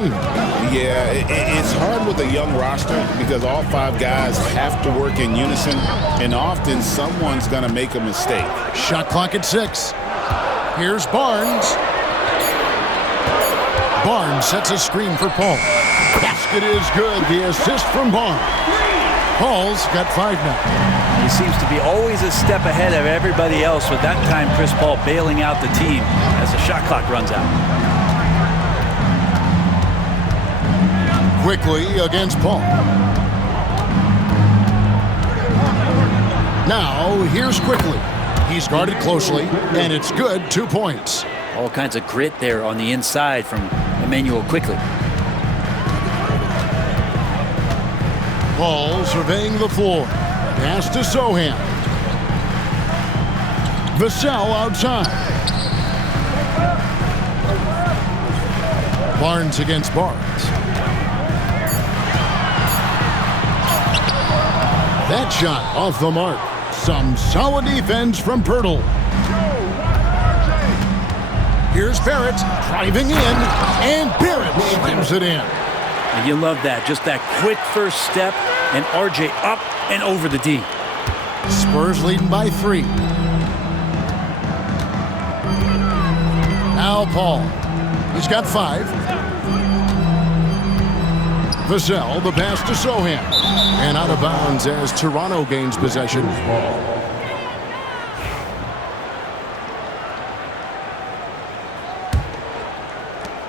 Yeah, it's hard with a young roster because all 5 guys have to work in unison, and often someone's going to make a mistake. Shot clock at 6. Here's Barnes. Barnes sets a screen for Paul. Basket is good. The assist from Barnes. Paul's got 5 now. He seems to be always a step ahead of everybody else, with that time Chris Paul bailing out the team as the shot clock runs out. Quickly against Paul. Now here's Quickly. He's guarded closely, and it's good. 2 points. All kinds of grit there on the inside from Emmanuel Quickly. Paul surveying the floor. Pass to Sohan. Vassell outside. Barnes against Barnes. That shot off the mark. Some solid defense from Pirtle. Here's Barrett driving in, and Barrett slams it in. And you love that. Just that quick first step, and RJ up and over the D. Spurs leading by 3. Now Paul. He's got 5. Vassell, the pass to Sohan. And out of bounds as Toronto gains possession.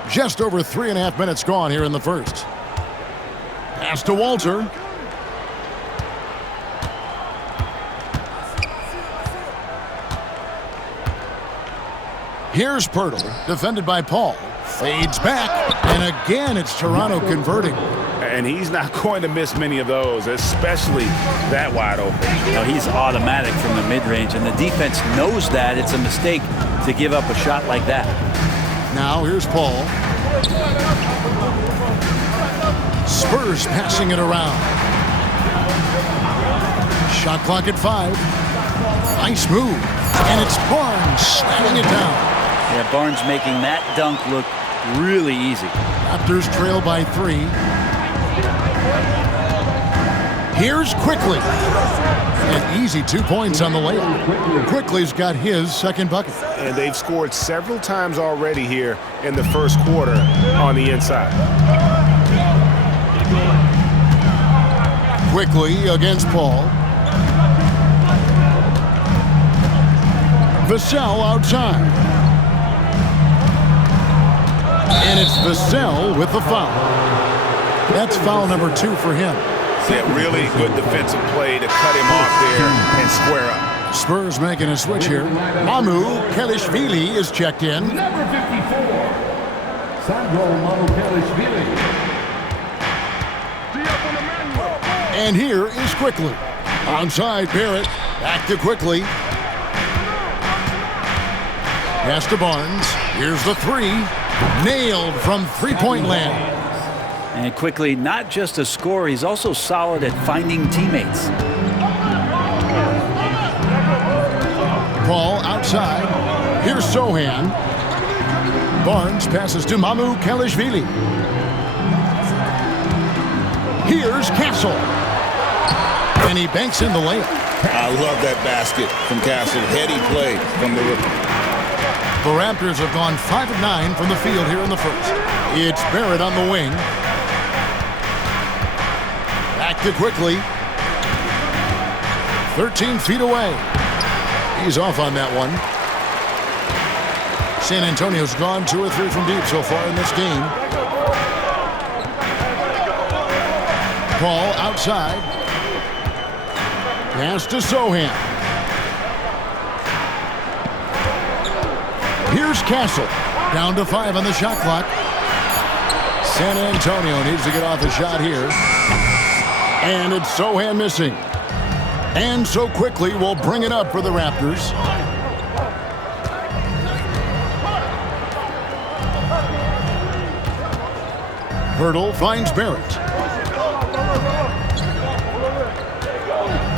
Just over 3.5 minutes gone here in the first. Pass to Walter. Here's Pirtle, defended by Paul. Fades back, and again it's Toronto converting. And he's not going to miss many of those, especially that wide open. No, he's automatic from the mid-range, and the defense knows that it's a mistake to give up a shot like that. Now here's Paul. Spurs passing it around. Shot clock at 5. Nice move. And it's Barnes slamming it down. Yeah, Barnes making that dunk look really easy. Raptors trail by 3. Here's Quickly. An easy 2 points on the layup. Quickly's got his second bucket. And they've scored several times already here in the first quarter on the inside. Quickly against Paul. Vassell outside. And it's Vassell with the foul. That's foul number 2 for him. Yeah, really good defensive play to cut him off there and square up. Spurs making a switch here. Mamu Kelishvili is checked in. Number 54, Sandro Mamukelishvili. And here is Quickly. Onside Barrett. Back to Quickly. Pass to Barnes. Here's the 3. Nailed from three-point land. And Quickly, not just a scorer, he's also solid at finding teammates. Paul outside. Here's Sohan. Barnes passes to Mamu Kelishvili. Here's Castle. And he banks in the layup. I love that basket from Castle. Heady play from the rookie. The Raptors have gone 5 of 9 from the field here in the first. It's Barrett on the wing. Back to Quickly. 13 feet away. He's off on that one. San Antonio's gone 2 or 3 from deep so far in this game. Paul outside. Pass to Sohan. Here's Castle. Down to 5 on the shot clock. San Antonio needs to get off a shot here. And it's Sohan missing. And so Quickly will bring it up for the Raptors. Pirtle finds Barrett.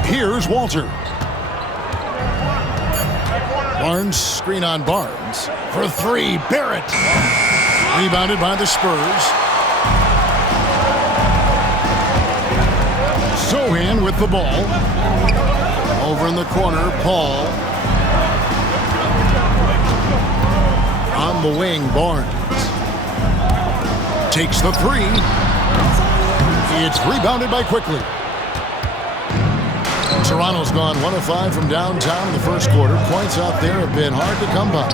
Here's Walter. Barnes screen on Barnes. For 3, Barrett. Rebounded by the Spurs. Sohan with the ball. Over in the corner, Paul. On the wing, Barnes. Takes the three. It's rebounded by Quickly. Toronto's gone 1 of 5 from downtown in the first quarter. Points out there have been hard to come by.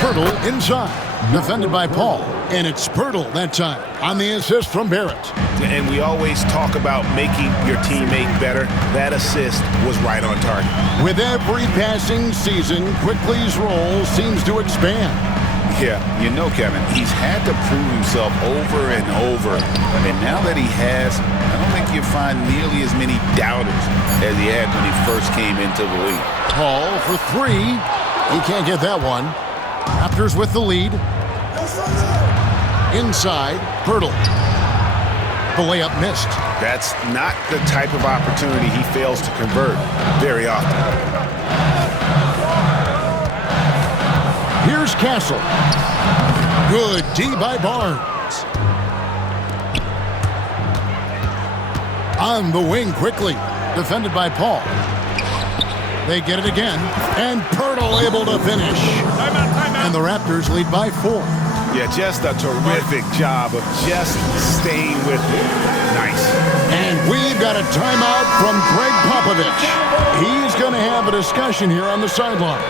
Pirtle inside. Defended by Paul. And it's Pirtle that time on the assist from Barrett. And we always talk about making your teammate better. That assist was right on target. With every passing season, Quickly's role seems to expand. Yeah, you know, Kevin, he's had to prove himself over and over. And now that he has, I don't think you'll find nearly as many doubters as he had when he first came into the league. Paul for three. He can't get that one. Raptors with the lead. Inside, Pirtle. The layup missed. That's not the type of opportunity he fails to convert very often. Here's Castle. Good D by Barnes. On the wing quickly. Defended by Paul. They get it again. And Pirtle able to finish. And the Raptors lead by 4. Yeah, just a terrific job of just staying with it. Nice. And we've got a timeout from Greg Popovich. He's going to have a discussion here on the sideline.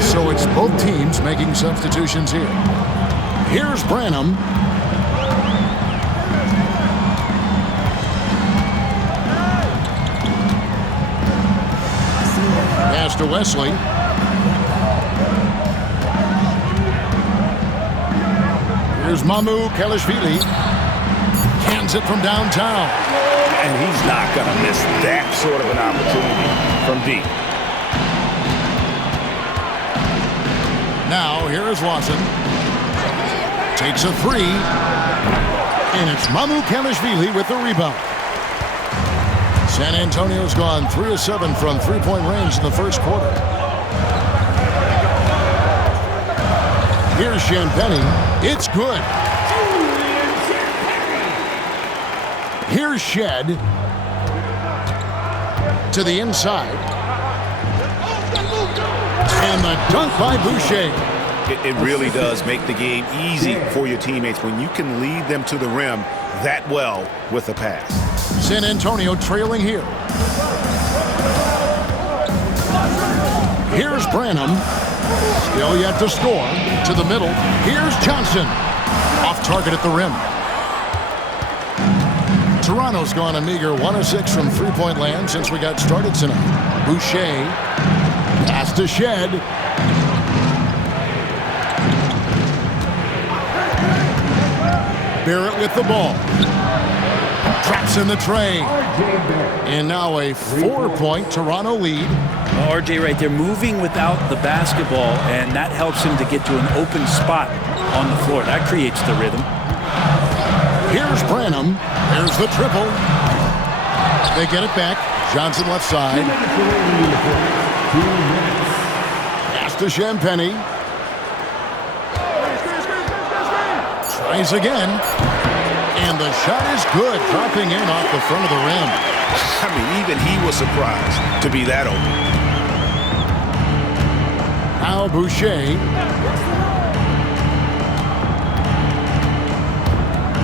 So it's both teams making substitutions here. Here's Branham. Pass to Wesley. Here's Mamu Kelishvili. Cans it from downtown. And he's not going to miss that sort of an opportunity from deep. Now, here is Lawson. Takes a three. And it's Mamu Kelishvili with the rebound. San Antonio's gone 3 of 7 from three-point range in the first quarter. Here's Champagny. It's good. Here's Shed. To the inside. And the dunk by Boucher. It really does make the game easy for your teammates when you can lead them to the rim that well with a pass. San Antonio trailing here. Here's Branham. Still yet to score. To the middle. Here's Johnson. Off target at the rim. Toronto's gone a meager 1 of 6 from three-point land since we got started tonight. Boucher. Pass to Shed. Barrett with the ball. Traps in the tray. And now a 4-point Toronto lead. Well, RJ right there moving without the basketball, and that helps him to get to an open spot on the floor. That creates the rhythm. Here's Branham. There's the triple. They get it back. Johnson left side. Pass to Champagny. Tries again. And the shot is good, dropping in off the front of the rim. I mean, even he was surprised to be that open. Now Boucher.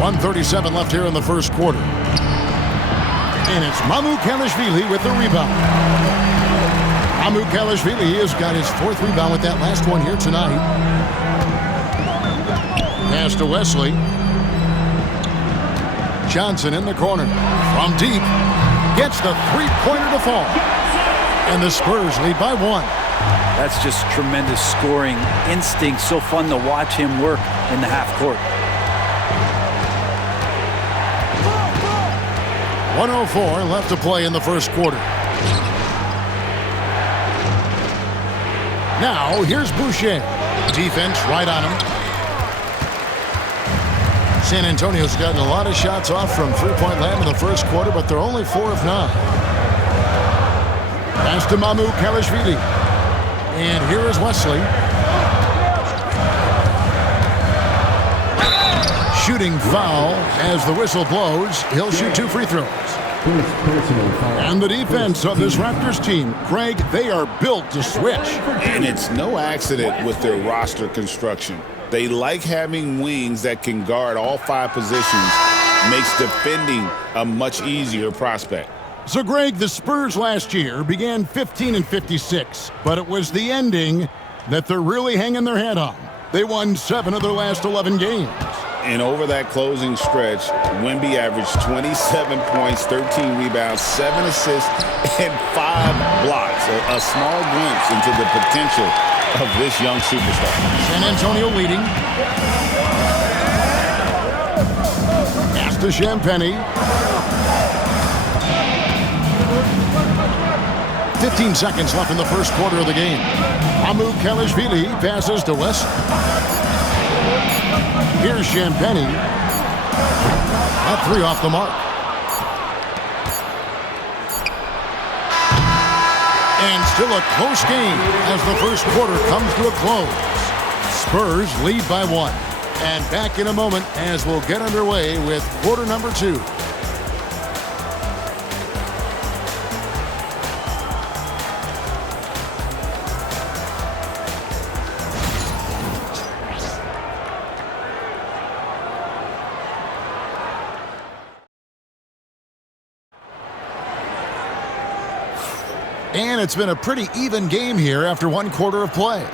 1:37 left here in the first quarter. And it's Mamu Kelishvili with the rebound. Mamu Kelishvili has got his 4th rebound with that last one here tonight. Pass to Wesley. Johnson in the corner. From deep. Gets the three-pointer to fall. And the Spurs lead by 1. That's just tremendous scoring instinct. So fun to watch him work in the half court. 1:04 left to play in the first quarter. Now, here's Boucher. Defense right on him. San Antonio's gotten a lot of shots off from three-point land in the first quarter, but they're only 4 of 9. Pass to Mamu Kelishvili. And here is Wesley. shooting foul. As the whistle blows, he'll shoot 2 free throws. First personal foul. And the defense of this Raptors team, Craig, they are built to switch. And it's no accident with their roster construction. They like having wings that can guard all 5 positions, makes defending a much easier prospect. So, Greg, the Spurs last year began 15-56, but it was the ending that they're really hanging their head on. They won 7 of their last 11 games. And over that closing stretch, Wemby averaged 27 points, 13 rebounds, 7 assists, and 5 blocks. A small glimpse into the potential of this young superstar. San Antonio leading. Pass to Champagny. 15 seconds left in the first quarter of the game. Amu Kalashvili passes to West. Here's Champagny. That 3 off the mark. And still a close game as the first quarter comes to a close. Spurs lead by 1. And back in a moment as we'll get underway with quarter number 2. And it's been a pretty even game here after 1 quarter of play.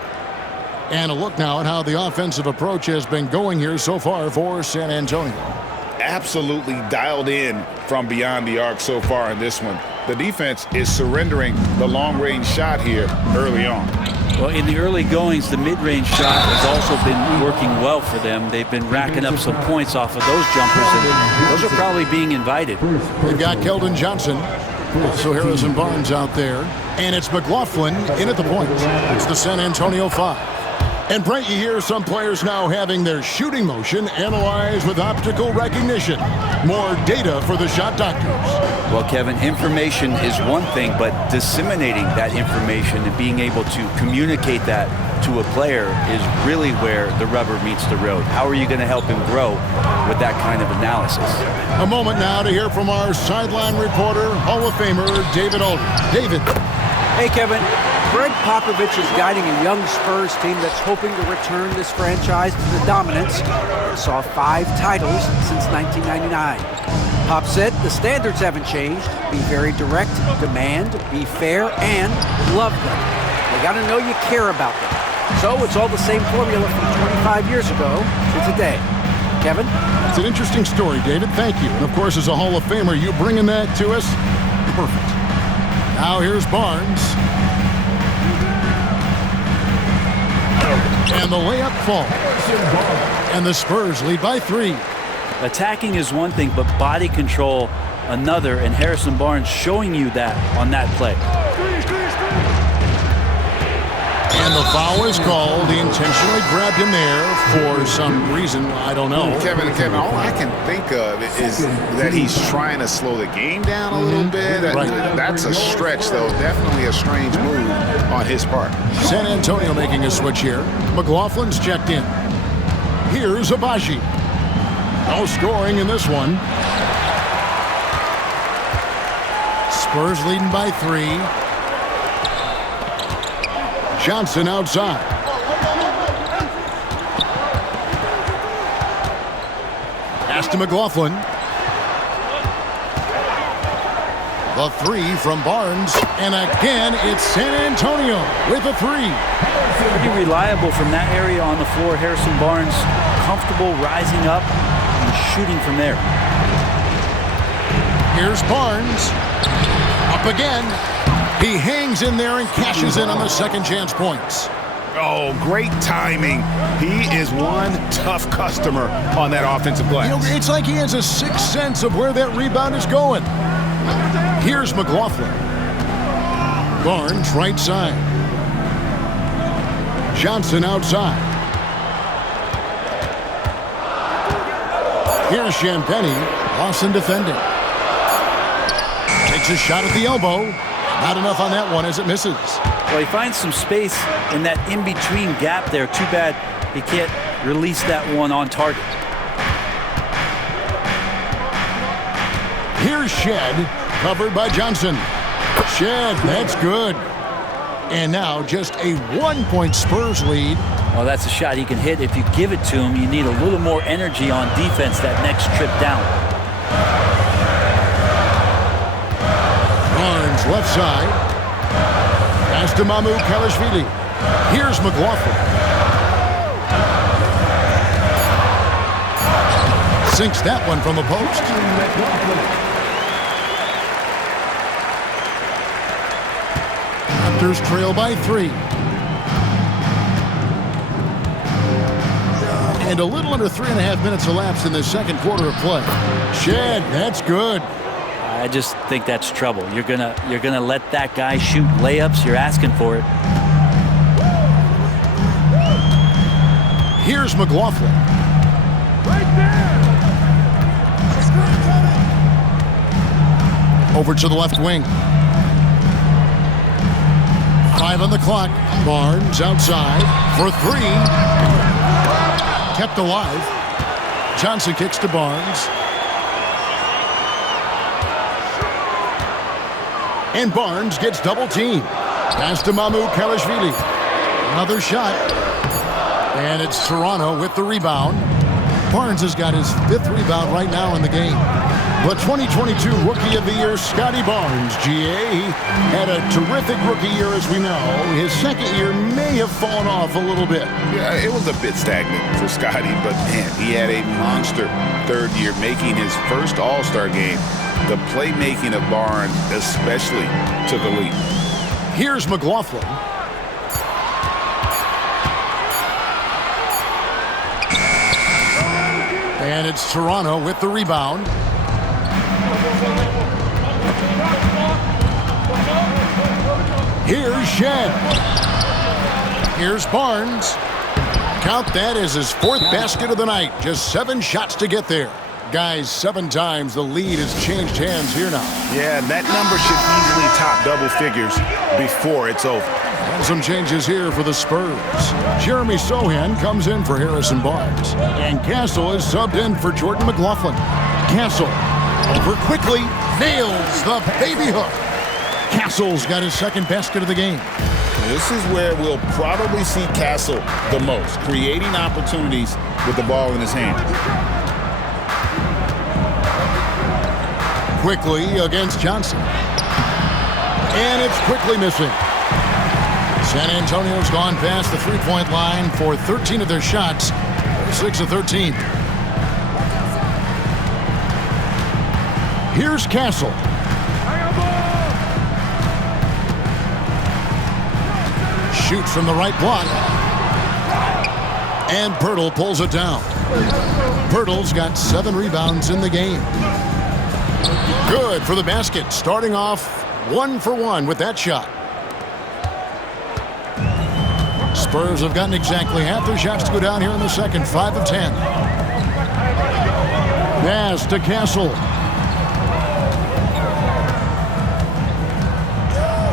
And a look now at how the offensive approach has been going here so far for San Antonio. Absolutely dialed in from beyond the arc so far in this one. The defense is surrendering the long-range shot here early on. Well, in the early goings, the mid-range shot has also been working well for them. They've been racking up some points off of those jumpers, and those are probably being invited. They've got Keldon Johnson. Also Harrison Barnes out there. And it's McLaughlin in at the point. It's the San Antonio 5. And Brent, you hear some players now having their shooting motion analyzed with optical recognition. More data for the shot doctors. Well, Kevin, information is one thing, but disseminating that information and being able to communicate that to a player is really where the rubber meets the road. How are you going to help him grow with that kind of analysis? A moment now to hear from our sideline reporter, Hall of Famer David Aldridge. David. Hey, Kevin. Greg Popovich is guiding a young Spurs team that's hoping to return this franchise to the dominance that saw 5 titles since 1999. Pop said the standards haven't changed. Be very direct, demand, be fair, and love them. They got to know you care about them. So it's all the same formula from 25 years ago to today. Kevin? It's an interesting story, David. Thank you. And, of course, as a Hall of Famer, you bringing that to us? Perfect. Now here's Barnes. And the layup falls. And the Spurs lead by 3. Attacking is one thing, but body control another, and Harrison Barnes showing you that on that play. And the foul is called. He intentionally grabbed him there for some reason. I don't know. Kevin, all I can think of is that he's trying to slow the game down a little bit. Right. That's a stretch, though. Definitely a strange move on his part. San Antonio making a switch here. McLaughlin's checked in. Here's Abaji. No scoring in this one. Spurs leading by 3. Johnson outside. Pass to McLaughlin. The 3 from Barnes. And again, it's San Antonio with a 3. Pretty reliable from that area on the floor. Harrison Barnes comfortable rising up and shooting from there. Here's Barnes. Up again. He hangs in there and cashes in on the second chance points. Oh, great timing. He is one tough customer on that offensive glass. You know, it's like he has a sixth sense of where that rebound is going. Here's McLaughlin. Barnes right side. Johnson outside. Here's Champagny. Lawson defending. Takes a shot at the elbow. Not enough on that one as it misses. Well, he finds some space in that in-between gap there. Too bad he can't release that one on target. Here's Shed, covered by Johnson. Shed, that's good. And now just a 1-point Spurs lead. Well, that's a shot he can hit. If you give it to him, you need a little more energy on defense that next trip down. Barnes, left side. Pass to Mamu Kalashvili. Here's McLaughlin. Sinks that one from the post. Raptors trail by 3. And a little under 3.5 minutes elapsed in the second quarter of play. Shed, that's good. I just think that's trouble. You're gonna let that guy shoot layups. You're asking for it. Here's McLaughlin. Right there. Over to the left wing. 5 on the clock. Barnes outside for 3. Kept alive. Johnson kicks to Barnes. And Barnes gets double teamed. Pass to Mamu Kalashvili. Another shot. And it's Toronto with the rebound. Barnes has got his 5th rebound right now in the game. The 2022 Rookie of the Year, Scotty Barnes, GA, had a terrific rookie year, as we know. His second year may have fallen off a little bit. Yeah, it was a bit stagnant for Scotty, but man, he had a monster third year, making his first All-Star game. The playmaking of Barnes especially took a leap. Here's McLaughlin. And it's Toronto with the rebound. Here's Shed. Here's Barnes. Count that as his 4th basket of the night. Just 7 shots to get there. Guys, 7 times the lead has changed hands here now. Yeah, that number should easily top double figures before it's over. And some changes here for the Spurs. Jeremy Sohan comes in for Harrison Barnes. And Castle is subbed in for Jordan McLaughlin. Castle over quickly, nails the baby hook. Castle's got his 2nd basket of the game. This is where we'll probably see Castle the most, creating opportunities with the ball in his hands. Quickly against Johnson. And it's quickly missing. San Antonio's gone past the 3-point line for 13 of their shots. 6 of 13. Here's Castle. Shoots from the right block. And Pirtle pulls it down. Pirtle's got 7 rebounds in the game. Good for the basket. Starting off 1 for 1 with that shot. Spurs have gotten exactly half their shots to go down here in the second. 5 of 10. Pass to Castle.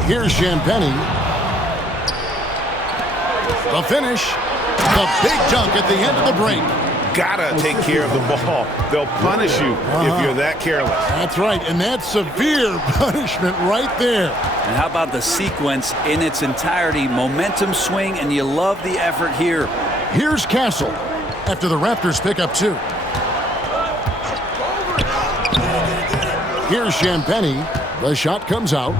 Here's Champagnie. The finish. The big dunk at the end of the break. Gotta take care of the ball. They'll punish you if you're that careless. That's right, and that's severe punishment right there. And how about the sequence in its entirety? Momentum swing, and you love the effort here. Here's Castle after the Raptors pick up 2. Here's Champagnie. The shot comes out.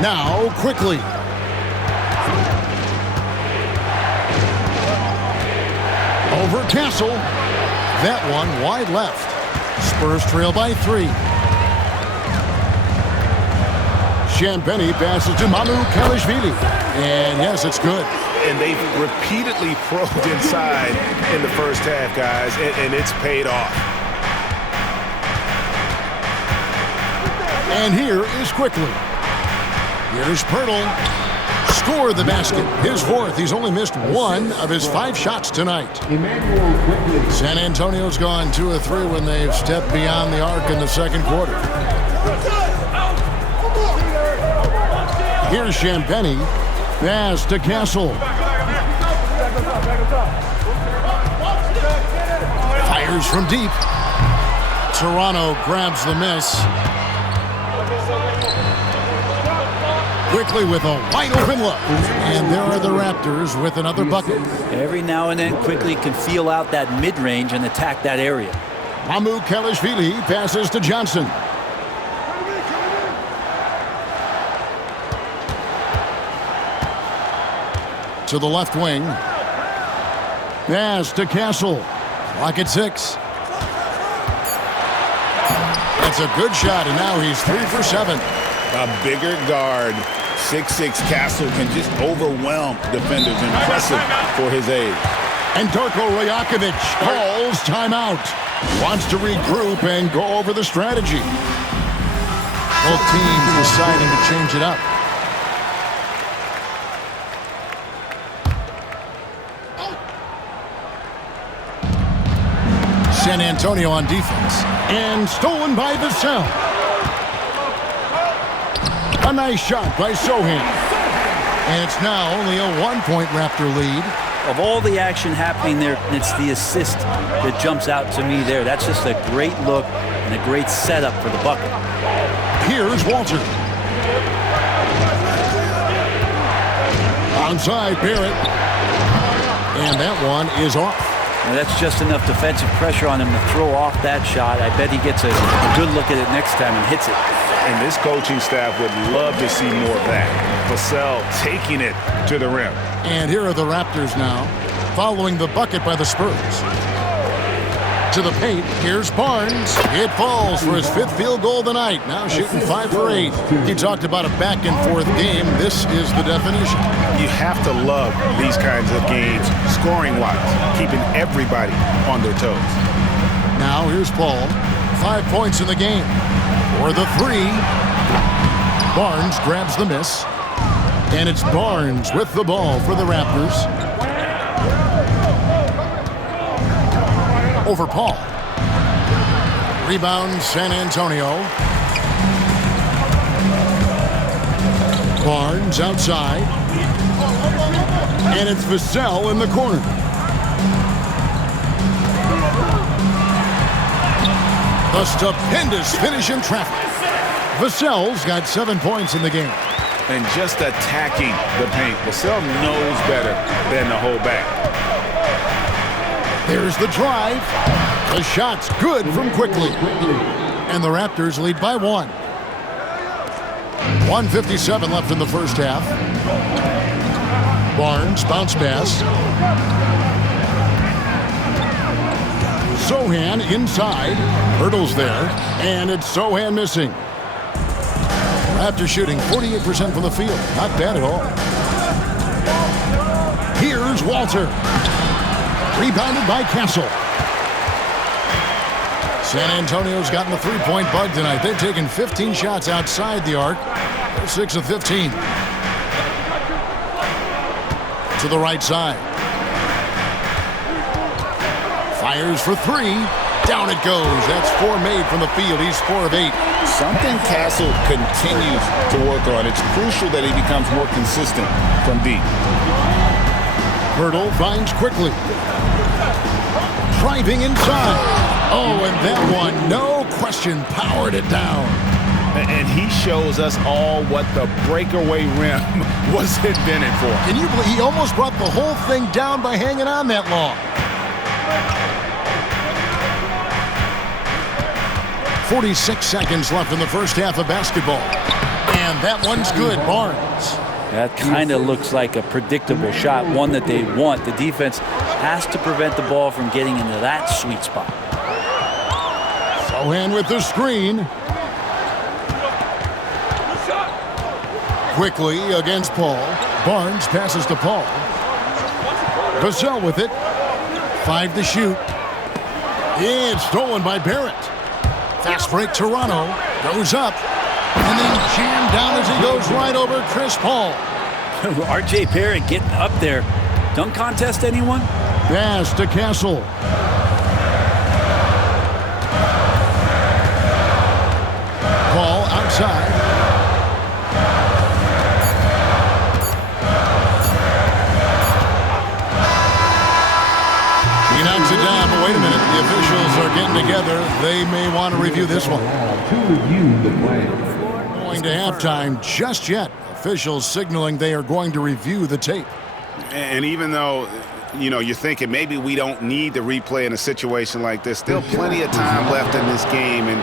Now, quickly. Over Castle. That one wide left. Spurs trail by 3. Champagnie passes to Mamu Kalashvili. And yes, it's good. And they've repeatedly probed inside in the first half, guys, and it's paid off. And here is quickly. Here's Pirtle. Score the basket. His 4th. He's only missed 1 of his 5 shots tonight. San Antonio's gone 2 of 3 when they've stepped beyond the arc in the second quarter. Here's Champagnie. Pass to Castle. Fires from deep. Toronto grabs the miss. Quickly with a wide open look. And there are the Raptors with another bucket. Every now and then, quickly can feel out that mid-range and attack that area. Mamu Kelishvili passes to Johnson. To the left wing. Pass to Castle. Clock at 6. That's a good shot, and now he's 3 for 7. A bigger guard, 6'6" Castle, can just overwhelm defenders. Impressive for his age. And Darko Rajakovic calls timeout. Wants to regroup and go over the strategy. Both teams deciding to change it up. San Antonio on defense. And stolen by Vassell. A nice shot by Sohan. And it's now only a 1-point Raptor lead. Of all the action happening there, it's the assist that jumps out to me there. That's just a great look and a great setup for the bucket. Here's Walter. Onside, Barrett. And that one is off. Now that's just enough defensive pressure on him to throw off that shot. I bet he gets a good look at it next time and hits it. And this coaching staff would love to see more of that. Vassell taking it to the rim. And here are the Raptors now, following the bucket by the Spurs. To the paint, here's Barnes. It falls for his 5th field goal of the night. Now shooting 5 for 8. He talked about a back-and-forth game. This is the definition. You have to love these kinds of games, scoring-wise, keeping everybody on their toes. Now here's Paul. 5 points in the game. For the 3. Barnes grabs the miss. And it's Barnes with the ball for the Raptors. Over Paul. Rebound San Antonio. Barnes outside. And it's Vassell in the corner. A stupendous finish in traffic. Vassell's got 7 points in the game. And just attacking the paint. Vassell knows better than to hold back. There's the drive. The shot's good from quickly. And the Raptors lead by 1. 1:57 left in the first half. Barnes, bounce pass. Sohan inside. Hurdles there. And it's Sohan missing. Raptors shooting 48% from the field. Not bad at all. Here's Walter. Rebounded by Castle. San Antonio's gotten the 3-point bug tonight. They've taken 15 shots outside the arc. They're 6 of 15. To the right side. Fires for 3. Down it goes. That's 4 made from the field. He's 4 of 8. Something Castle continues to work on. It's crucial that he becomes more consistent from deep. Hurdle finds quickly. Driving inside. Oh, and that one, no question, powered it down. And he shows us all what the breakaway rim was invented for. Can you believe he almost brought the whole thing down by hanging on that long? 46 seconds left in the first half of basketball. And that one's good, Barnes. That kind of looks like a predictable shot, one that they want. The defense has to prevent the ball from getting into that sweet spot. Sohan with the screen. Quickly against Paul. Barnes passes to Paul. Vassell with it. 5 to shoot. It's stolen by Barrett. Fast break Toronto. Goes up. And then jammed down as he goes right over Chris Paul. R.J. Barrett getting up there. Dunk contest, anyone? Pass to Castle. Paul outside. He knocks it down, but wait a minute. The officials are getting together. They may want to review this one. To review the play. Going to halftime just yet. Officials signaling they are going to review the tape. And even though, you're thinking maybe we don't need the replay in a situation like this, still plenty of time left in this game, and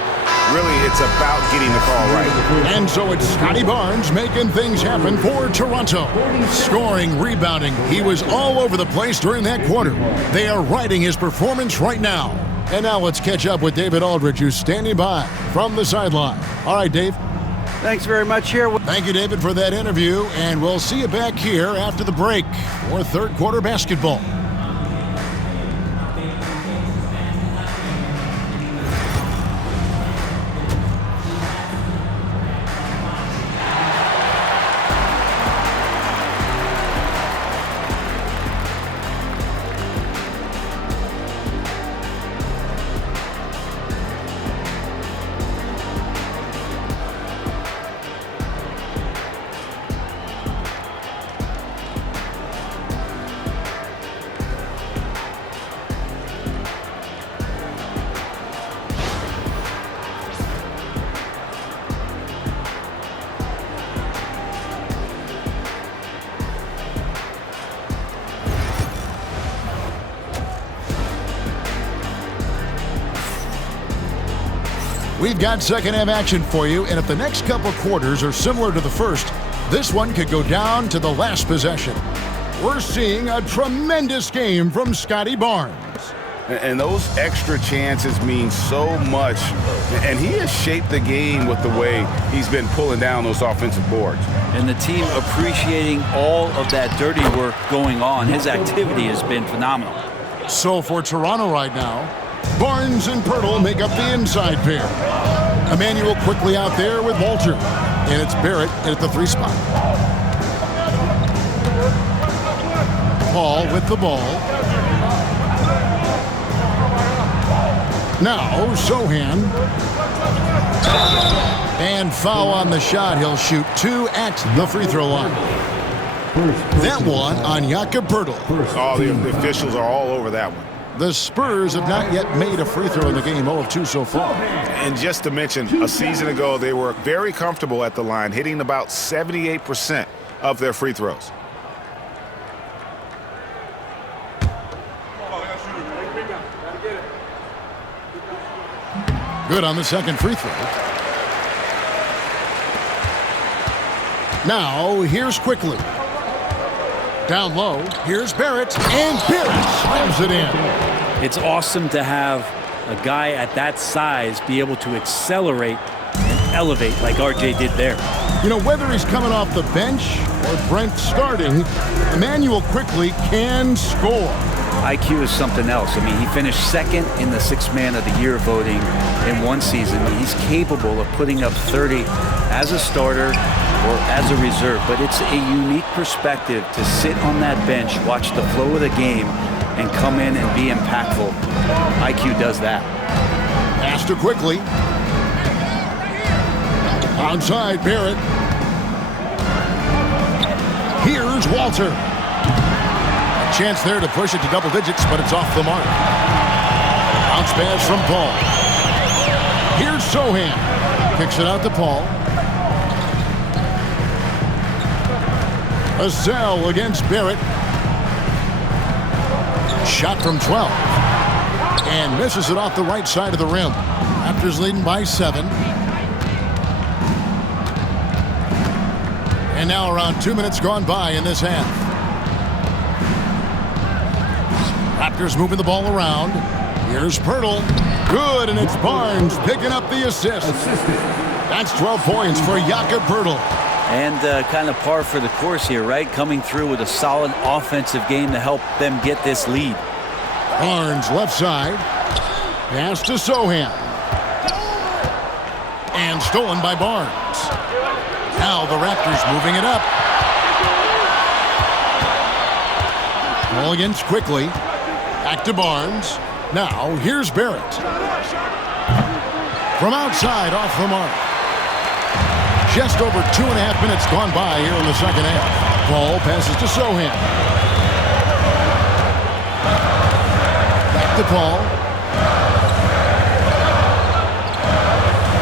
really it's about getting the call right. And so it's Scotty Barnes making things happen for Toronto. Scoring, rebounding. He was all over the place during that quarter. They are riding his performance right now. And now let's catch up with David Aldridge, who's standing by from the sideline. All right, Dave. Thanks very much here. Thank you, David, for that interview, and we'll see you back here after the break for third quarter basketball. We've got second half action for you, and if the next couple quarters are similar to the first, this one could go down to the last possession. We're seeing a tremendous game from Scotty Barnes. And those extra chances mean so much, and he has shaped the game with the way he's been pulling down those offensive boards. And the team appreciating all of that dirty work going on. His activity has been phenomenal. So for Toronto right now, Barnes and Pirtle make up the inside pair. Emmanuel quickly out there with Walter. And it's Barrett at the 3 spot. Paul with the ball. Now Sohan. And foul on the shot. He'll shoot 2 at the free throw line. That one on Jakob Pirtle. Oh, the officials are all over that one. The Spurs have not yet made a free throw in the game, 0 of 2 so far. And just to mention, a season ago, they were very comfortable at the line, hitting about 78% of their free throws. Good on the second free throw. Now, here's Quickly. Down low, here's Barrett, and Barrett slams it in. It's awesome to have a guy at that size be able to accelerate and elevate like RJ did there. Whether he's coming off the bench or Brent starting, Emmanuel Quickly can score. IQ is something else. I mean, he finished second in the 6th Man of the Year voting in one season. He's capable of putting up 30 as a starter or as a reserve, but it's a unique perspective to sit on that bench, watch the flow of the game, and come in and be impactful. IQ does that. Pass to Quickly. Onside Barrett. Here's Walter. A chance there to push it to double digits, but it's off the mark. Bounce pass from Paul. Here's Sohan. Kicks it out to Paul. A cell against Barrett. Shot from 12. And misses it off the right side of the rim. Raptors leading by 7. And now around 2 minutes gone by in this half. Raptors moving the ball around. Here's Pirtle. Good, and it's Barnes picking up the assist. That's 12 points for Jakob Pirtle. And kind of par for the course here, right? Coming through with a solid offensive game to help them get this lead. Barnes left side. Pass to Sohan. And stolen by Barnes. Now the Raptors moving it up. Ball against Quickly. Back to Barnes. Now here's Barrett. From outside off the mark. Just over 2.5 minutes gone by here in the second half. Paul passes to Sohan. Back to Paul.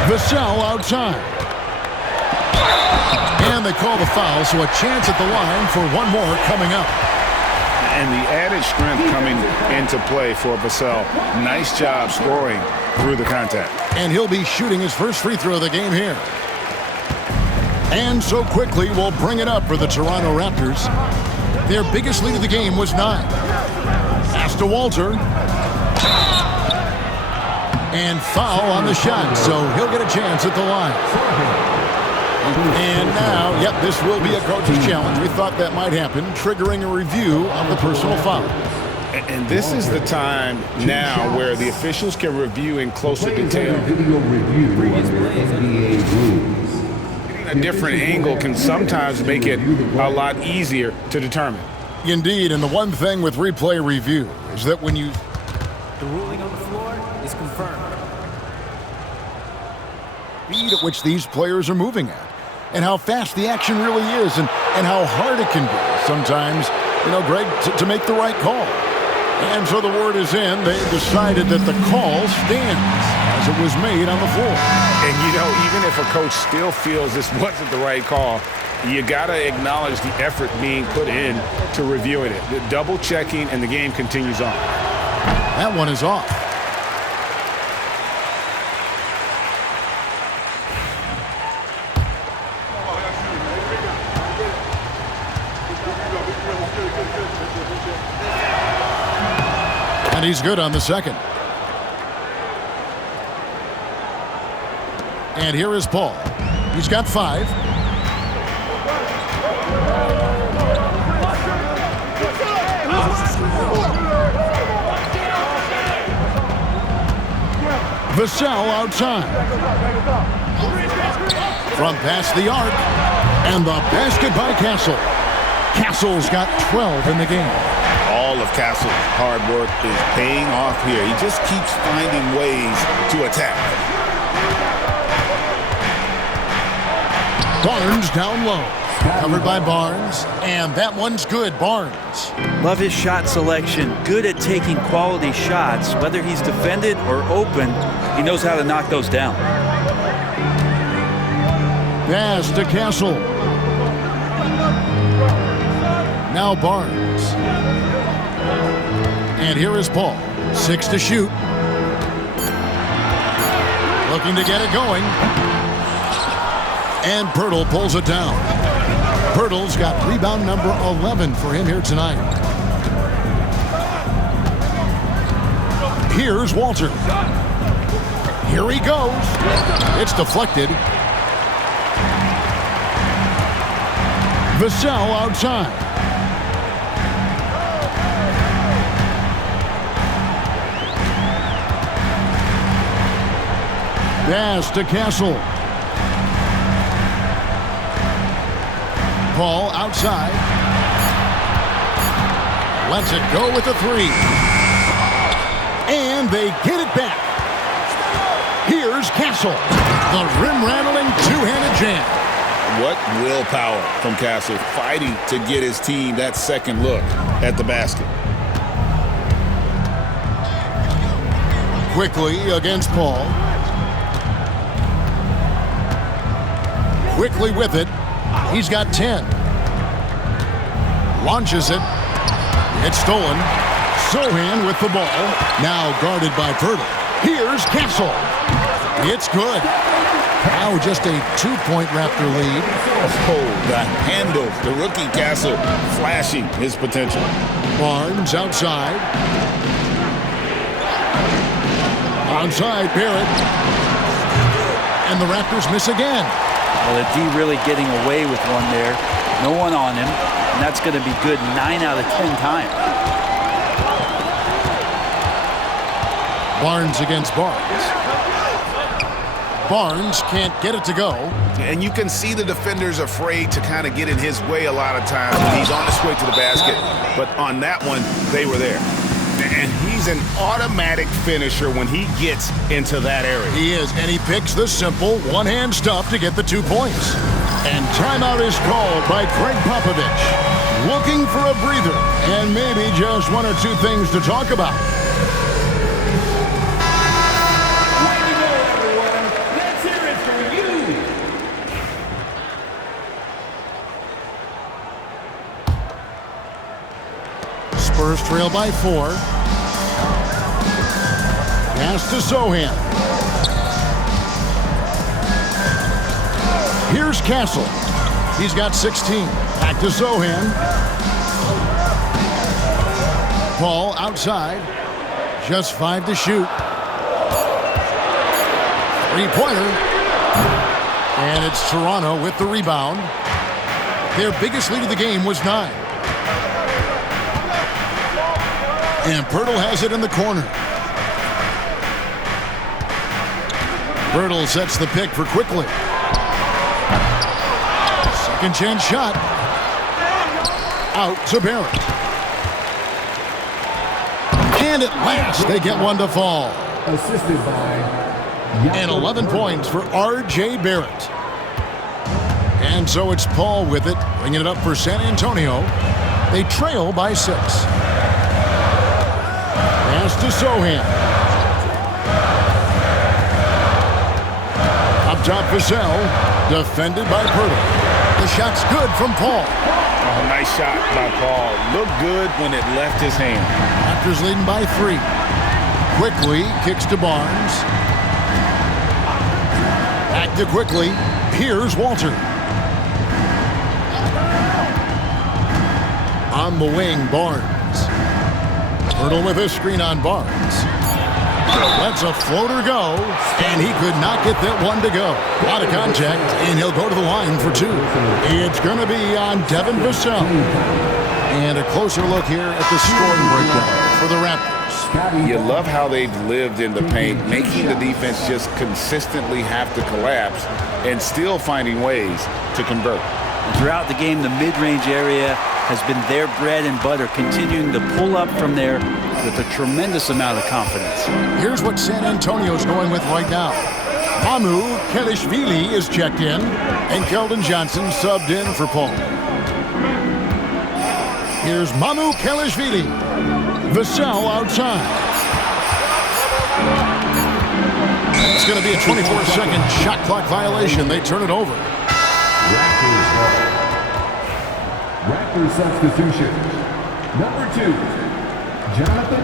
Vassell outside. And they call the foul, so a chance at the line for one more coming up. And the added strength coming into play for Vassell. Nice job scoring through the contact. And he'll be shooting his first free throw of the game here. And so quickly, we'll bring it up for the Toronto Raptors. Their biggest lead of the game was 9. Pass to Walter. And foul on the shot, so he'll get a chance at the line. And now, yep, this will be a coach's challenge. We thought that might happen, triggering a review of the personal foul. And this is the time now where the officials can review in closer detail. Video review under NBA rules. Getting a different angle can sometimes make it a lot easier to determine. Indeed, and the one thing with replay review is that when you... The ruling on the floor is confirmed. Speed at which these players are moving at, and how fast the action really is, and how hard it can be sometimes, Greg, to make the right call. And so the word is in. They decided that the call stands as it was made on the floor. And, even if a coach still feels this wasn't the right call, you got to acknowledge the effort being put in to reviewing it. The double checking, and the game continues on. That one is off. And he's good on the second. And here is Paul. He's got 5. Vassell outside. From past the arc. And the basket by Castle. Castle's got 12 in the game. All of Castle's hard work is paying off here. He just keeps finding ways to attack. Barnes down low. Covered by Barnes. And that one's good, Barnes. Love his shot selection. Good at taking quality shots. Whether he's defended or open, he knows how to knock those down. Pass to Castle. Now Barnes. And here is Paul. 6 to shoot. Looking to get it going. And Pirtle pulls it down. Pirtle's got rebound number 11 for him here tonight. Here's Walter. Here he goes. It's deflected. Vassell outside. Pass to Castle. Paul outside. Lets it go with the 3. And they get it back. Here's Castle. The rim-rattling two-handed jam. What willpower from Castle, fighting to get his team that second look at the basket. Quickly against Paul. Quickly with it. He's got 10. Launches it. It's stolen. Sohan with the ball. Now guarded by Pirtle. Here's Castle. It's good. Now just a 2-point Raptor lead. Oh, the handle. The rookie Castle flashing his potential. Barnes outside. Onside Barrett. And the Raptors miss again. Well, the D really getting away with one there. No one on him. And that's going to be good 9 out of 10 times. Barnes against Barnes. Barnes can't get it to go. And you can see the defenders afraid to kind of get in his way a lot of times when he's on his way to the basket. But on that one, they were there. And he's an automatic finisher when he gets into that area. He is, and he picks the simple one-hand stuff to get the 2 points. And timeout is called by Greg Popovich. Looking for a breather and maybe just 1 or 2 things to talk about. Way to go, everyone. Let's hear it Spurs trail by 4. Pass to Sohan. Here's Castle. He's got 16. Back to Sohan. Paul outside. Just 5 to shoot. Three-pointer. And it's Toronto with the rebound. Their biggest lead of the game was 9. And Pirtle has it in the corner. Pirtle sets the pick for Quickly. Second chance shot. Out to Barrett. And at last, they get one to fall. Assisted by... And 11 points for R.J. Barrett. And so it's Paul with it, bringing it up for San Antonio. They trail by 6. Pass to Sohan. Up top, Vassell. Defended by Pirtle. The shot's good from Paul. Oh, nice shot by Paul. Looked good when it left his hand. Raptors leading by 3. Quickly kicks to Barnes. Back to Quickly. Here's Walter. On the wing, Barnes. Pirtle with a screen on Barnes. Lets a floater go, and he could not get that one to go. A lot of contact, and he'll go to the line for 2. It's going to be on Devin Vassell. And a closer look here at the scoring breakdown for the Raptors. You love how they've lived in the paint, making the defense just consistently have to collapse and still finding ways to convert. Throughout the game, the mid-range area has been their bread and butter, continuing to pull up from there with a tremendous amount of confidence. Here's what San Antonio's going with right now. Mamu Kelishvili is checked in, and Keldon Johnson subbed in for Paul. Here's Mamu Kelishvili. Vassell outside. It's going to be a 24-second shot clock violation. They turn it over. Raptors substitution. Number 2, Jonathan.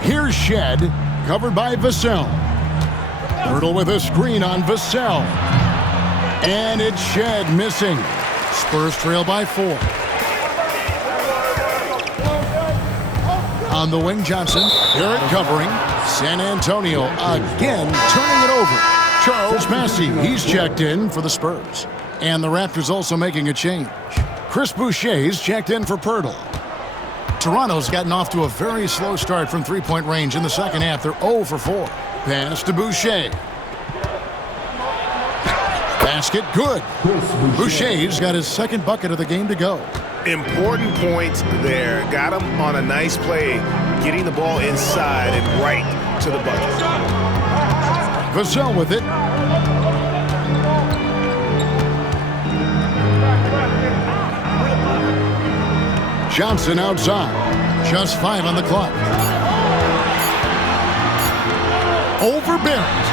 Here's Shed, covered by Vassell. Pirtle with a screen on Vassell. And it's Shed missing. Spurs trail by 4. On the wing, Johnson. Barrett covering. San Antonio again turning it over. Charles Massey, he's checked in for the Spurs. And the Raptors also making a change. Chris Boucher's checked in for Pirtle. Toronto's gotten off to a very slow start from three-point range in the second half. They're 0 for 4. Pass to Boucher. Basket good. Boucher's got his second bucket of the game to go. Important points there. Got him on a nice play, getting the ball inside and right to the bucket. Vassell with it. Johnson outside. Just 5 on the clock. Over Barrett.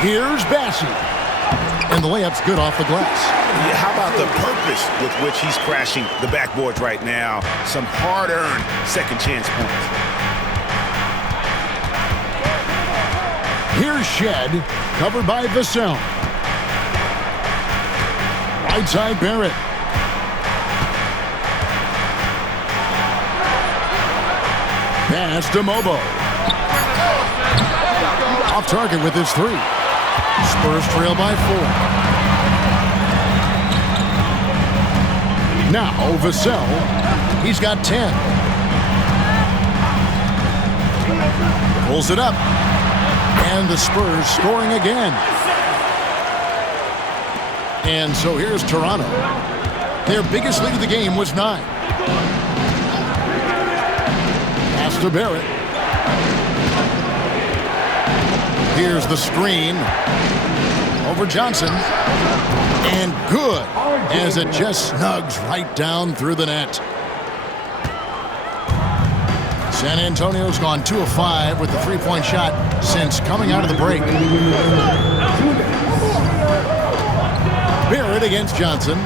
Here's Bassey. And the layup's good off the glass. Yeah, how about the purpose with which he's crashing the backboards right now? Some hard-earned second chance points. Here's Shed, covered by Vassell. Right side Barrett. Pass to Mobo. Off target with his 3. Spurs trail by 4. Now Vassell, he's got 10. Pulls it up. And the Spurs scoring again. And so here's Toronto. Their biggest lead of the game was 9. Pass to Barrett. Here's the screen. Over Johnson. And good. As it just snugs right down through the net. San Antonio's gone 2 of 5 with the three-point shot since coming out of the break. Barrett against Johnson.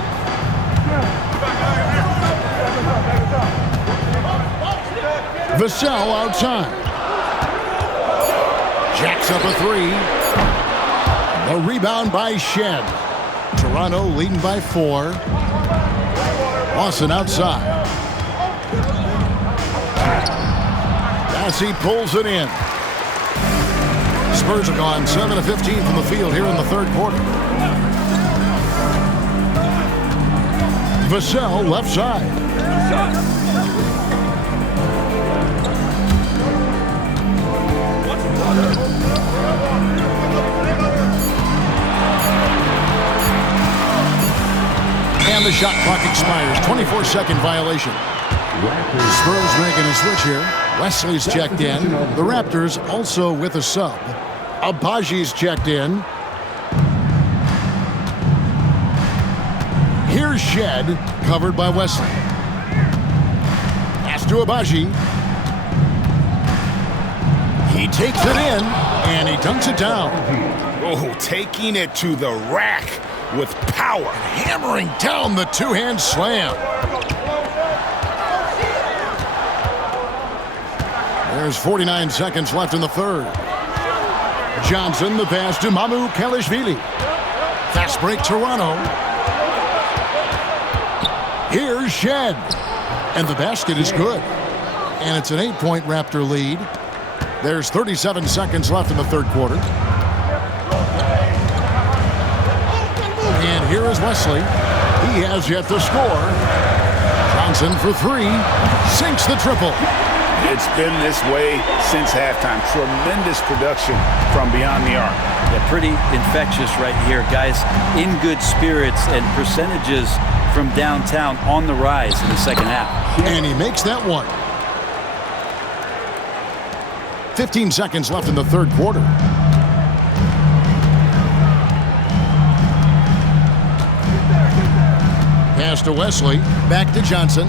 Vassell outside. Jacks up a three. The rebound by Shed. Toronto leading by 4. Lawson outside. Massey pulls it in. Spurs are gone 7 of 15 from the field here in the third quarter. Vassell left side. And the shot clock expires. 24-second violation. Spurs making a switch here. Wesley's checked in. The Raptors also with a sub. Abaji's checked in. Here's Shed, covered by Wesley. Pass to Abaji. He takes it in, and he dunks it down. Oh, taking it to the rack with power. Hammering down the two-hand slam. There's 49 seconds left in the third. Johnson, the pass to Mamu Kelishvili. Fast break, Toronto. Here's Shed. And the basket is good. And it's an 8-point Raptor lead. There's 37 seconds left in the third quarter. And here is Wesley. He has yet to score. Johnson for 3. Sinks the triple. It's been this way since halftime. Tremendous production from beyond the arc. Yeah, pretty infectious right here. Guys in good spirits and percentages from downtown on the rise in the second half. And he makes that one. 15 seconds left in the third quarter. Pass to Wesley. Back to Johnson.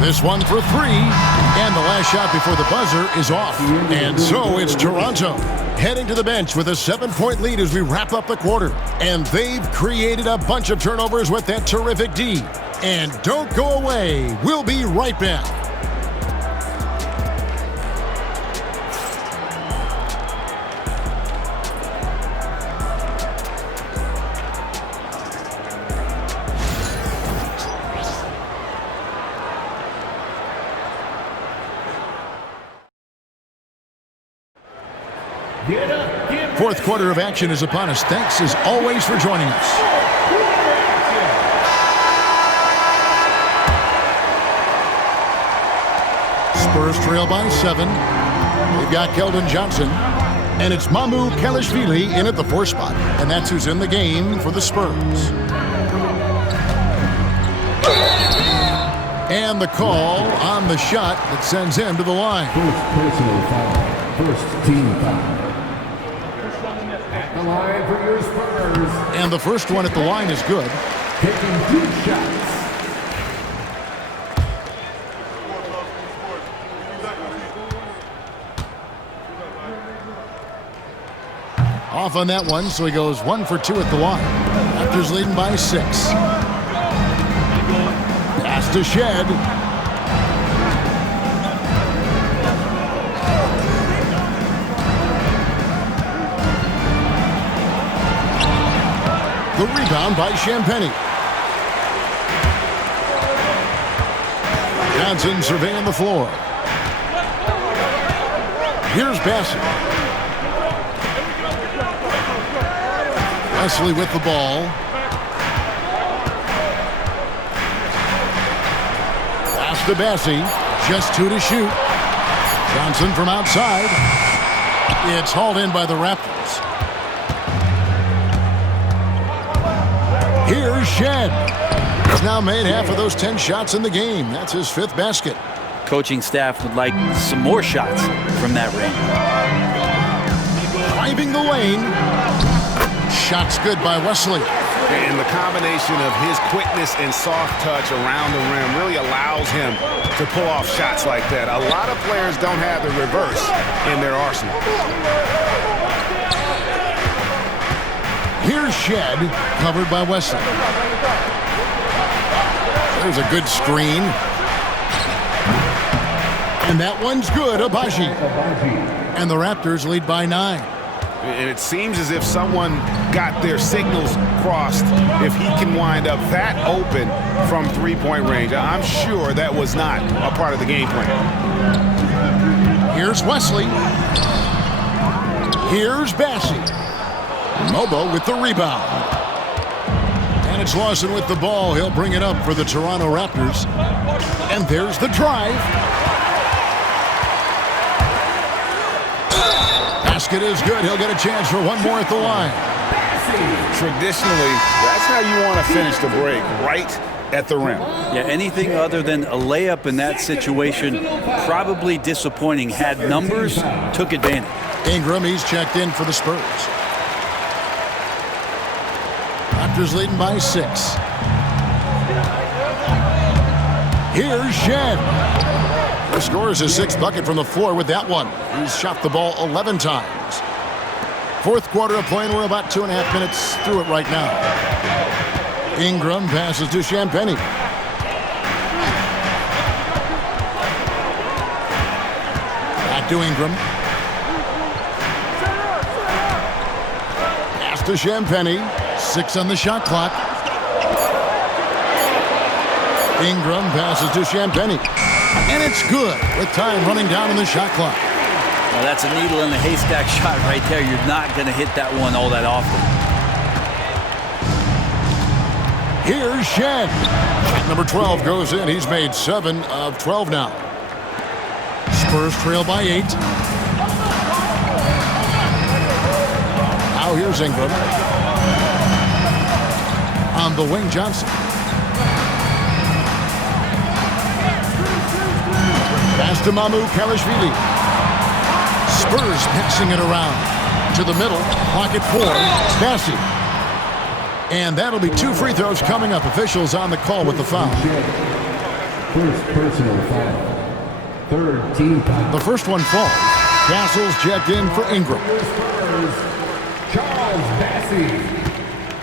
This one for 3. And the last shot before the buzzer is off. And so it's Toronto heading to the bench with a 7-point lead as we wrap up the quarter. And they've created a bunch of turnovers with that terrific D. And don't go away. We'll be right back. Fourth quarter of action is upon us. Thanks as always for joining us. Spurs trail by 7. They've got Keldon Johnson. And it's Mamu Kelishvili in at the 4 spot. And that's who's in the game for the Spurs. And the call on the shot that sends him to the line. First personal foul. First team foul. At the line for your Spurs. And the first one at the line is good. Taking 2 shots. Off on that one, so he goes 1 for 2 at the line. Raptors leading by 6. Pass to Shed. The rebound by Champagny. Johnson surveying the floor. Here's Bassett. Wesley with the ball. Pass to Bassey. Just 2 to shoot. Johnson from outside. It's hauled in by the Raptors. Here's Shed. He's now made half of those 10 shots in the game. That's his 5th basket. Coaching staff would like some more shots from that range. Driving the lane. Shots good by Wesley. And the combination of his quickness and soft touch around the rim really allows him to pull off shots like that. A lot of players don't have the reverse in their arsenal. Here's Shed, covered by Wesley. There's a good screen. And that one's good, Abaji. And the Raptors lead by 9. And it seems as if someone got their signals crossed if he can wind up that open from three-point range. I'm sure that was not a part of the game plan. Here's Wesley. Here's Bassey. Mobo with the rebound. And it's Lawson with the ball. He'll bring it up for the Toronto Raptors. And there's the drive. Basket is good. He'll get a chance for one more at the line. Traditionally, that's how you want to finish the break, right at the rim. Yeah, anything other than a layup in that situation, probably disappointing. Had numbers, took advantage. Ingram, he's checked in for the Spurs. Raptors leading by 6. Here's Shed. He scores his 6th bucket from the floor with that one. He's shot the ball 11 times. Fourth quarter of play, and we're about 2.5 minutes through it right now. Ingram passes to Champagnie. Back to Ingram. Pass to Champagnie. 6 on the shot clock. Ingram passes to Champagnie. And it's good with time running down on the shot clock. Well, that's a needle in the haystack shot right there. You're not going to hit that one all that often. Here's Shed. Shot number 12 goes in. He's made 7 of 12 now. Spurs trail by 8. Now here's Ingram. On the wing, Johnson. Pass to Mamu Kalashvili. Spurs passing it around to the middle. Pocket 4. Bassey. And that'll be 2 free throws coming up. Officials on the call with the foul. First personal foul. Third team foul. The first one falls. Castles checked in for Ingram. Spurs, Charles Bassey.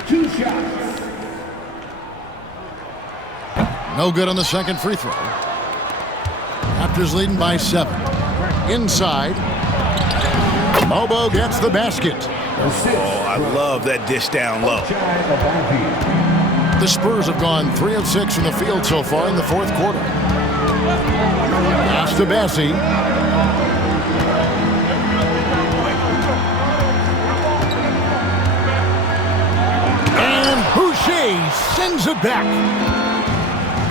2 shots. No good on the second free throw. Raptors leading by 7. Inside. Mobo gets the basket. Oh, I love that dish down low. The Spurs have gone 3 of 6 from the field so far in the fourth quarter. Pass to Bassey. And Boucher sends it back.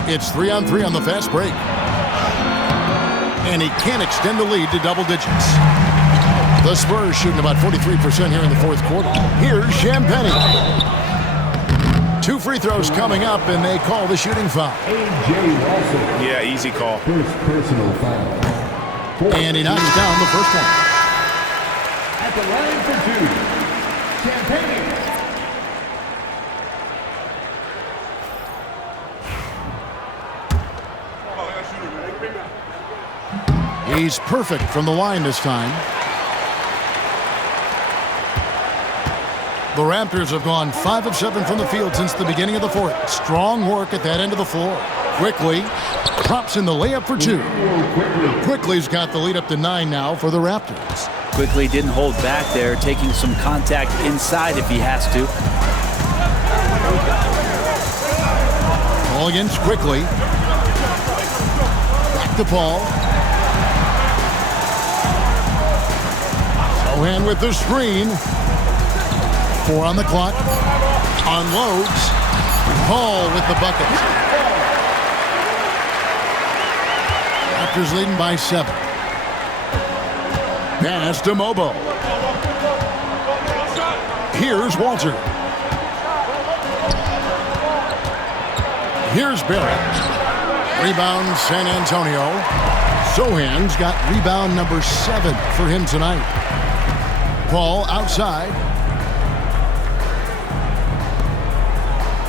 It's 3-on-3 on the fast break. And he can't extend the lead to double digits. The Spurs shooting about 43% here in the fourth quarter. Here's Champagnie. 2 free throws coming up, and they call the shooting foul. Yeah, easy call. First personal foul. And he knocks down the first one. At the line for 2, Champagnie. He's perfect from the line this time. The Raptors have gone 5 of 7 from the field since the beginning of the fourth. Strong work at that end of the floor. Quickly drops in the layup for 2. Quickly's got the lead up to 9 now for the Raptors. Quickly didn't hold back there, taking some contact inside if he has to. Ball against Quickly. Back to Paul. Sohan with the screen. 4 on the clock. Unloads. Paul with the bucket. Raptors leading by 7. Pass to Mobo. Here's Walter. Here's Barrett. Rebound San Antonio. Sohan's got rebound number 7 for him tonight. Paul outside.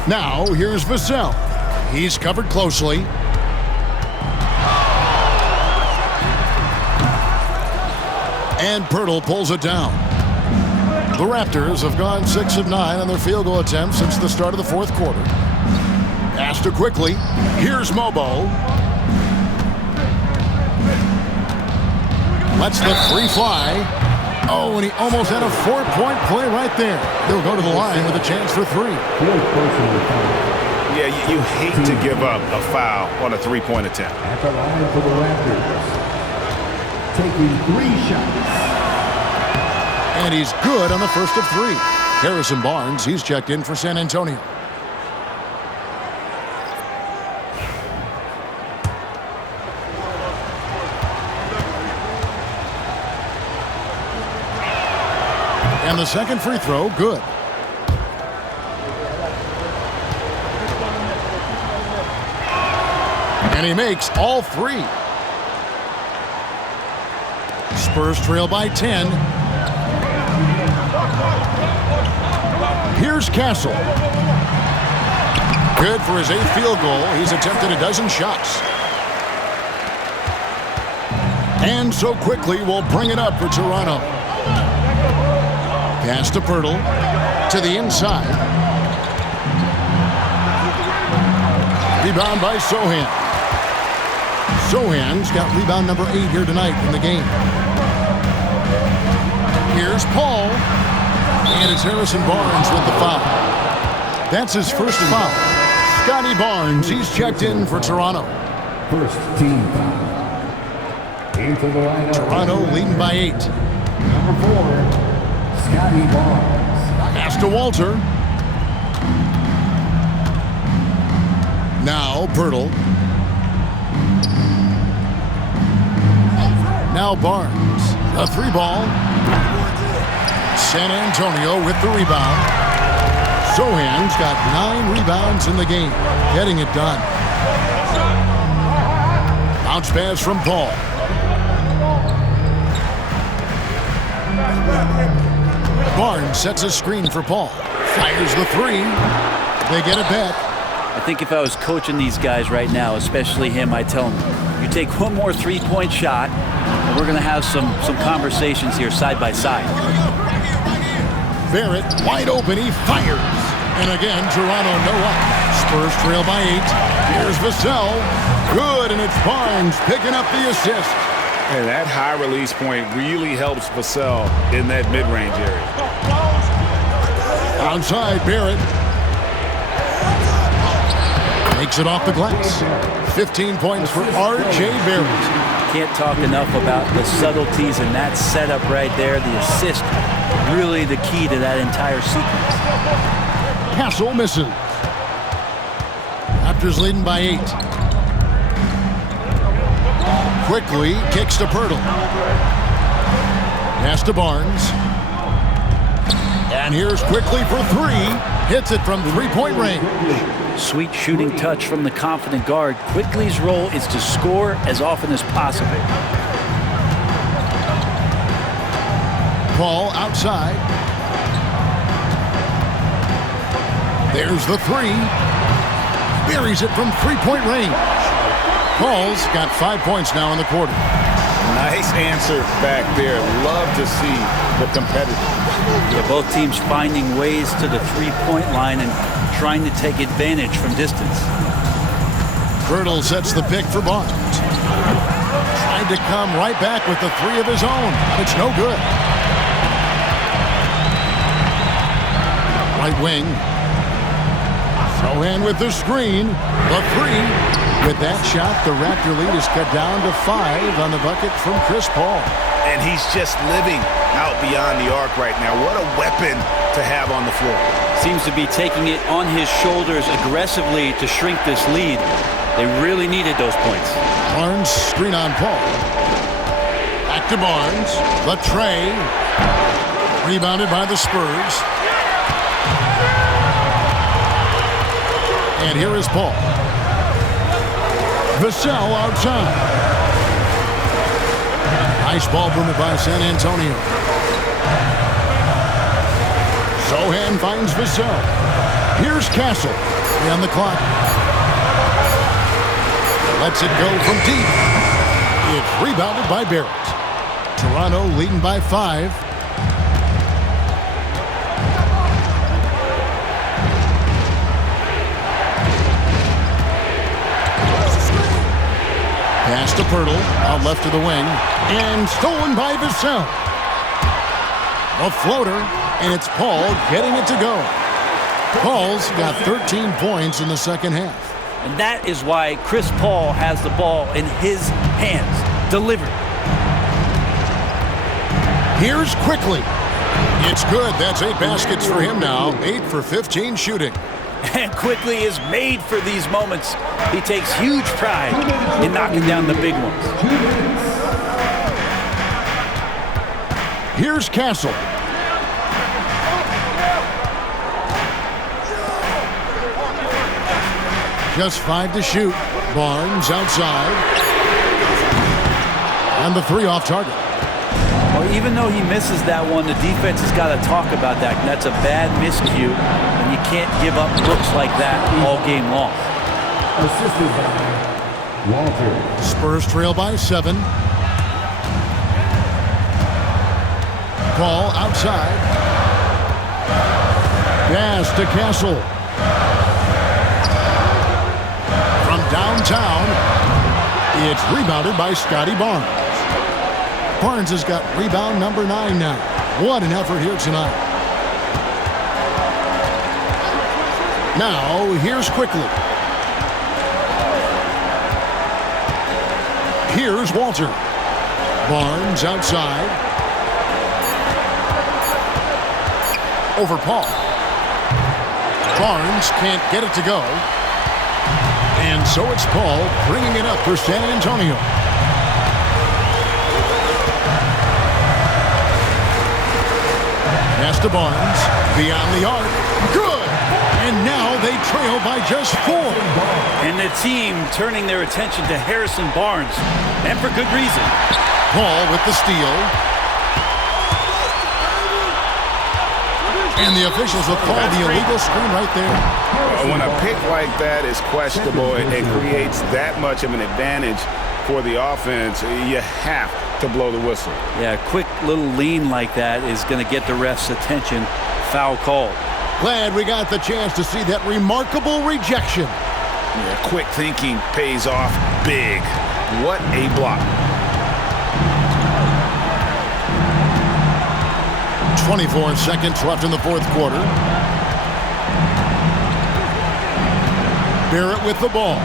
Now, here's Vassell. He's covered closely. And Pirtle pulls it down. The Raptors have gone 6 of 9 on their field goal attempts since the start of the fourth quarter. Pass to quickly. Here's Mobo. Lets the three fly. Oh, and he almost had a 4-point play right there. He'll go to the line with a chance for 3. Yeah, you hate to give up a foul on a three-point attempt. At the line for the Raptors, taking 3 shots. And he's good on the first of 3. Harrison Barnes, he's checked in for San Antonio. And the second free throw, good. And he makes all 3. Spurs trail by 10. Here's Castle. Good for his 8th field goal. He's attempted a dozen shots. And so quickly we'll bring it up for Toronto. Pass to Pirtle. To the inside. Rebound by Sohan. Sohan's got rebound number 8 here tonight in the game. Here's Paul. And it's Harrison Barnes with the foul. That's his first foul. Scotty Barnes, he's checked in for Toronto. First team foul. Into the lineup. Toronto leading by 8. Number 4, Scotty Barnes. Pass to Walter. Now Pirtle. Now Barnes. A 3-ball. San Antonio with the rebound. Sohan's got 9 rebounds in the game, getting it done. Bounce pass from Paul. Barnes sets a screen for Paul. Fires the 3. They get it back. I think if I was coaching these guys right now, especially him, I'd tell him, you take one more 3-point shot, and we're going to have some conversations here side by side. Barrett wide open, he fires. And again, Toronto no up. Spurs trail by 8. Here's Vassell. Good, and it's Barnes picking up the assist. And that high release point really helps Vassell in that mid-range area. Outside, Barrett. Makes it off the glass. 15 points for R.J. Barrett. Can't talk enough about the subtleties in that setup right there. The assist, really the key to that entire sequence. Castle misses. Raptors leading by 8. Quickly kicks to Pirtle. Pass to Barnes. And here's quickly for 3. Hits it from 3-point range. Sweet shooting touch from the confident guard. Quickly's role is to score as often as possible. Paul outside. There's the 3. Buries it from 3-point range. Paul's got 5 points now in the quarter. Nice answer back there. Love to see the competitive. Yeah, both teams finding ways to the 3-point line and trying to take advantage from distance. Pirtle sets the pick for Barnes. Tried to come right back with the 3 of his own. It's no good. Right wing. Sohan with the screen. The 3. With that shot, the Raptor lead is cut down to 5 on the bucket from Chris Paul. And he's just living out beyond the arc right now. What a weapon to have on the floor. Seems to be taking it on his shoulders aggressively to shrink this lead. They really needed those points. Barnes screen on Paul. Back to Barnes. The tray. Rebounded by the Spurs. And here is Paul. Vassell outside. Nice ball movement by San Antonio. Sohan finds Vassell. Here's Castle. 3 on the clock. Lets it go from deep. It's rebounded by Barrett. Toronto leading by 5. Pirtle out left to the wing. And stolen by Vassell. A floater, and it's Paul getting it to go. Paul's got 13 points in the second half. And that is why Chris Paul has the ball in his hands. Delivered. Here's Quickly. It's good. That's 8 baskets for him now. 8 for 15 shooting. And Quickly is made for these moments. He takes huge pride in knocking down the big ones. Here's Castle. Just 5 to shoot. Barnes outside. And the 3 off target. Well, even though he misses that one, the defense has got to talk about that. And that's a bad miscue, and you can't give up looks like that all game long. Assisted by Walter. Spurs trail by 7. Paul outside. Pass to Castle. From downtown, it's rebounded by Scotty Barnes. Barnes has got rebound number 9 now. What an effort here tonight. Now, here's Quickly. Here's Walter. Barnes outside. Over Paul. Barnes can't get it to go. And so it's Paul bringing it up for San Antonio. Pass to Barnes. Beyond the arc. Good! And now they trail by just 4. And the team turning their attention to Harrison Barnes. And for good reason. Paul with the steal. And the officials will call the illegal screen right there. When a pick like that is questionable, it creates that much of an advantage for the offense. You have to blow the whistle. Yeah, a quick little lean like that is going to get the ref's attention. Foul called. Glad we got the chance to see that remarkable rejection. Yeah, quick thinking pays off big. What a block. 24 seconds left in the fourth quarter. Barrett with the ball.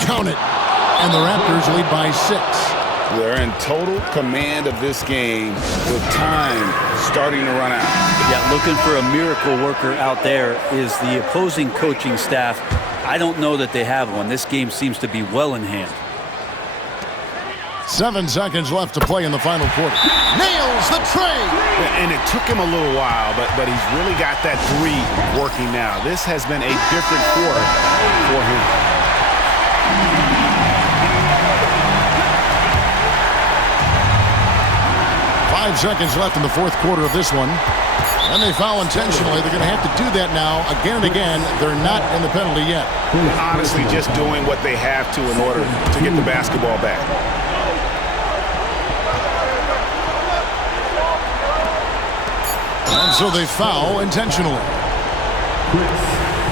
Count it. And the Raptors lead by 6. They're in total command of this game with time starting to run out. Yeah, looking for a miracle worker out there is the opposing coaching staff. I don't know that they have one. This game seems to be well in hand. 7 seconds left to play in the final quarter. Nails the tray! And it took him a little while, but he's really got that 3 working now. This has been a different quarter for him. Five seconds left in the fourth quarter of this one. And they foul intentionally. They're going to have to do that now again and again. They're not in the penalty yet. Honestly, just doing what they have to in order to get the basketball back. And so they foul intentionally. Chris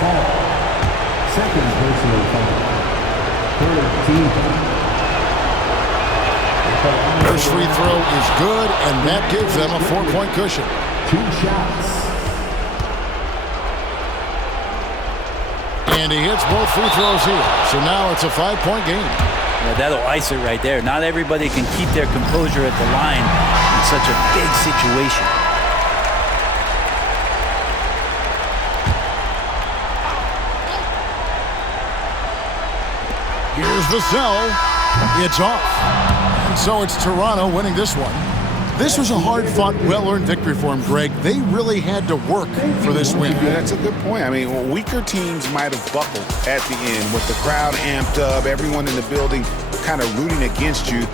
Paul. Second personal foul. 13. First free throw is good, and that gives them a 4-point cushion. 2 shots. And he hits both free throws here. So now it's a 5-point game. Yeah, that'll ice it right there. Not everybody can keep their composure at the line in such a big situation. Here's Vassell. It's off. And so it's Toronto winning this one. This was a hard-fought, well-earned victory for him, Greg. They really had to work for this win. That's a good point. I mean, weaker teams might have buckled at the end with the crowd amped up, everyone in the building kind of rooting against you.